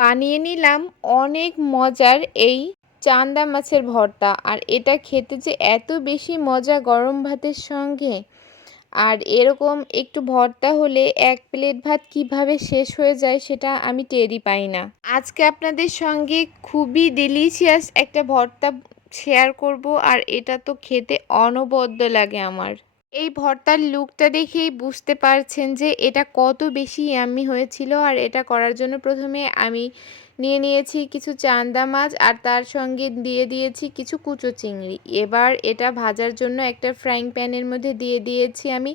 বানিয়ে নিলাম অনেক মজার এই চান্দা মাছের ভর্তা। আর এটা খেতে যে এত বেশি মজা গরম ভাতের সঙ্গে। আর এরকম একটু ভর্তা হলে এক প্লেট ভাত কিভাবে শেষ হয়ে যায় সেটা আমি টেরই পাই না। আজকে আপনাদের সঙ্গে খুবই ডিলিশিয়াস একটা ভর্তা শেয়ার করব। আর এটা তো খেতে অনবদ্য লাগে আমার। এই ভর্তার লুকটা দেখেই বুঝতে পারছেন যে এটা কত বেশি ইয়াম্মি হয়েছিল। আর এটা করার জন্য প্রথমে আমি নিয়ে নিয়েছি কিছু চান্দা মাছ আর তার সঙ্গে দিয়ে দিয়েছি কিছু কুচো চিংড়ি। এবার এটা ভাজার জন্য একটা ফ্রাইং প্যানের মধ্যে দিয়ে দিয়েছি আমি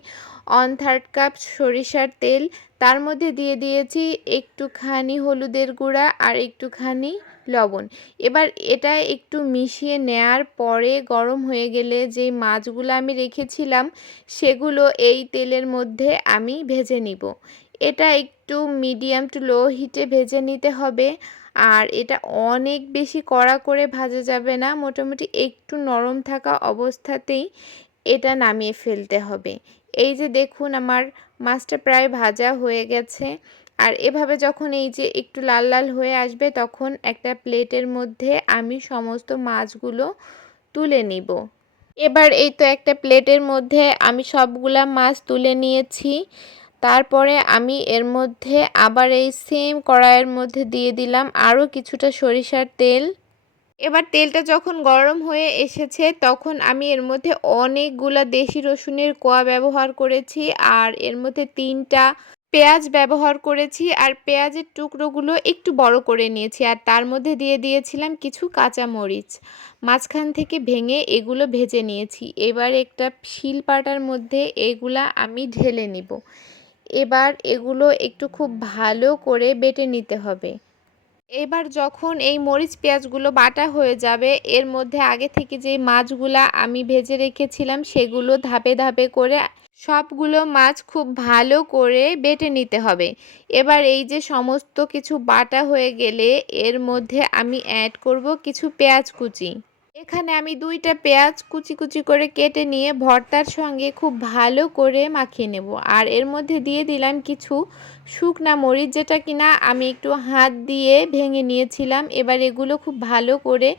1/3 কাপ সরিষার তেল। তার মধ্যে দিয়ে দিয়েছি একটুখানি হলুদের গুঁড়া আর একটুখানি লবণ। এবার এটা একটু মিশিয়ে নেয়ার পরে গরম হয়ে গেলে যেই মাছগুলো আমি রেখেছিলাম সেগুলো এই তেলের মধ্যে আমি ভেজে নিব। এটা একটু মিডিয়াম টু লো হিটে ভেজে নিতে হবে। আর এটা অনেক বেশি কড়া করে ভাজা যাবে না, মোটামুটি একটু নরম থাকা অবস্থাতেই এটা নামিয়ে ফেলতে হবে। এই যে দেখুন আমার মাছটা প্রায় ভাজা হয়ে গেছে। আর এভাবে যখন এই যে একটু লাল লাল হয়ে আসবে তখন একটা প্লেটের মধ্যে আমি সমস্ত মাছগুলো তুলে নিব। এবার এই তো একটা প্লেটের মধ্যে আমি সবগুলা মাছ তুলে নিয়েছি। তারপরে আমি এর মধ্যে আবার এই সেম কড়াইয়ের মধ্যে দিয়ে দিলাম আরও কিছুটা সরিষার তেল। এবার তেলটা যখন গরম হয়ে এসেছে তখন আমি এর মধ্যে অনেকগুলা দেশি রসুনের কোয়া ব্যবহার করেছি। আর এর মধ্যে 3টা পেঁয়াজ ব্যবহার করেছি। আর পেঁয়াজের টুকরোগুলো একটু বড় করে নিয়েছি। আর তার মধ্যে দিয়ে দিয়েছিলাম কিছু কাঁচা মরিচ, মাঝখান থেকে ভেঙে এগুলো ভেজে নিয়েছি। এবার একটা শিলপাটার মধ্যে এগুলা আমি ঢেলে নিব। এবার এগুলো একটু খুব ভালো করে বেটে নিতে হবে। এবার যখন এই মরিচ পেঁয়াজগুলো বাটা হয়ে যাবে এর মধ্যে আগে থেকে যে মাছগুলা আমি ভেজে রেখেছিলাম সেগুলো ধাপে ধাপে করে সবগুলো মাছ খুব ভালো করে বেটে নিতে হবে। এবার এই যে সমস্ত কিছু বাটা হয়ে গেলে এর মধ্যে আমি অ্যাড করব কিছু পেঁয়াজ কুচি। এখানে আমি 2টা পেঁয়াজ কুচি কুচি করে কেটে নিয়ে ভর্তার সঙ্গে খুব ভালো করে মাখিয়ে নেব। আর এর মধ্যে দিয়ে দিলাম কিছু শুকনা মরিচ, যেটা কিনা আমি একটু হাত দিয়ে ভেঙে নিয়েছিলাম। এবার এগুলো খুব ভালো করে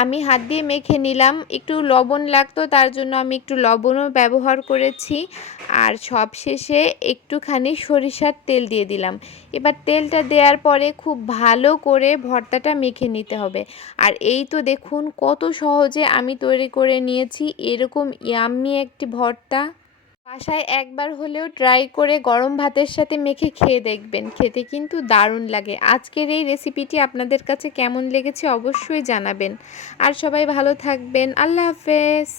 আমি হাত দিয়ে মেখে নিলাম। একটু লবণ লাগতো তার জন্য আমি একটু লবণও ব্যবহার করেছি। আর সবশেষে একটুখানি সরিষার তেল দিয়ে দিলাম। এবার তেলটা দেওয়ার পরে খুব ভালো করে ভর্তাটা মেখে নিতে হবে। আর এই তো দেখুন কত সহজে আমি তৈরি করে নিয়েছি এরকম ইয়াম্মি একটি ভর্তা। বাসায় একবার হলেও ট্রাই করে গরম ভাতের সাথে মেখে খেয়ে দেখবেন, খেতে কিন্তু দারুণ লাগে। আজকের এই রেসিপিটি আপনাদের কাছে কেমন লেগেছে অবশ্যই জানাবেন। আর সবাই ভালো থাকবেন। আল্লাহ হাফেজ।